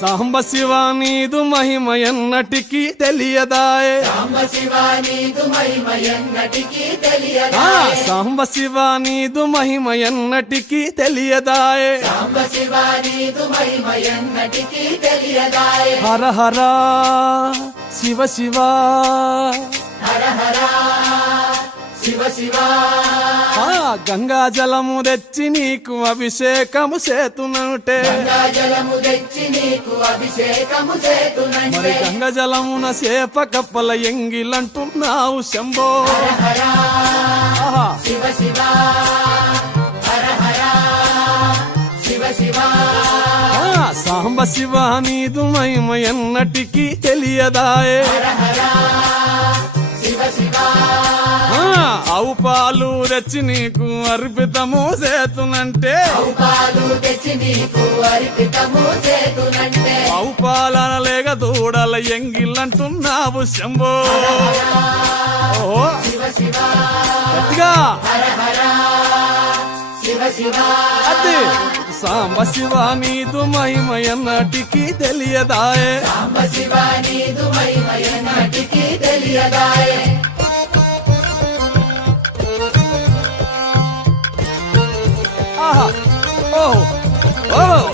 సాంబ శివ నీదు మహిమ ఎన్నటికీ తెలియదాయే. సాంబ శివ నీదు మహిమ ఎన్నటికీ తెలియదాయే. సాంబ శివ నీదు మహిమ ఎన్నటికీ తెలియదాయే. సాంబ శివ నీదు మహిమ ఎన్నటికీ తెలియదాయే. హర హర శివ శివ హర హర శివ శివ. గంగా జలము తెచ్చి నీకు అభిషేకము చేతునంటే. గంగా జలము తెచ్చి నీకు అభిషేకము చేతునంటే. మరి గంగా జలమున చేప కప్పల ఎంగిలంటున్నావు శంభో. హర హర శివ శివ. హర హర శివ శివ. సాంబ శివ నీదు మహిమ ఎన్నటికీ తెలియదాయే. హర హర శివ శివ. ఆవు పాలు తెచ్చి నీకు అర్పితము చేతునంటే. ఆవు పాలు తెచ్చి నీకు అర్పితము చేతునంటే. ఆవు పాలన లేక దూడల ఎంగిలంటున్నావు శంభో. ఓహో శివ శివ. గట్టిగా హర హర శివ శివ. అదే సాంబ శివ నీదు మహిమ ఎన్నటికీ తెలియదాయే. సాంబ శివ నీదు మహిమ ఎన్నటికీ తెలియదాయే.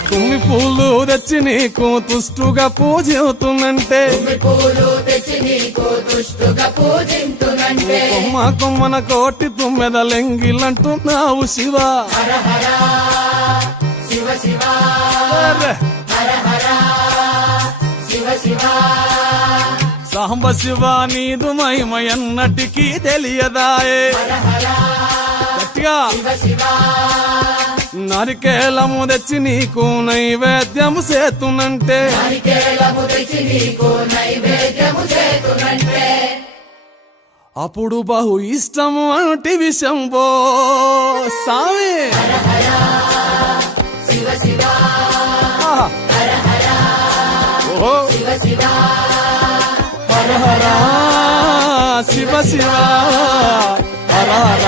తుమ్మి పూలు తెచ్చి నీకు తుష్టుగా పూజవుతున్నంటే. పూలు తెచ్చి నీకు దుష్టుగా పూజింతునంటే. కొమ్మ కొమ్మన కోటి తుమ్మెదలెంగిలంటున్నావు శివ. హర హర శివ శివ. హర హర శివ శివ. సాంబ శివ నీదు మహిమ ఎన్నటికీ తెలియదాయే. హర హర గట్టిగా శివ శివ. నరికేలము తెచ్చి నీకు నైవేద్యము చేతునంటే. నారికేళము తెచ్చి నీకు నైవేద్యము చేతునంటే. అప్పుడు బహు ఇష్టము అంటివి శంభో సామి. హర హర శివ శివ. హర హర ఓహో శివ శివ. హర హర శివ శివ. హర హర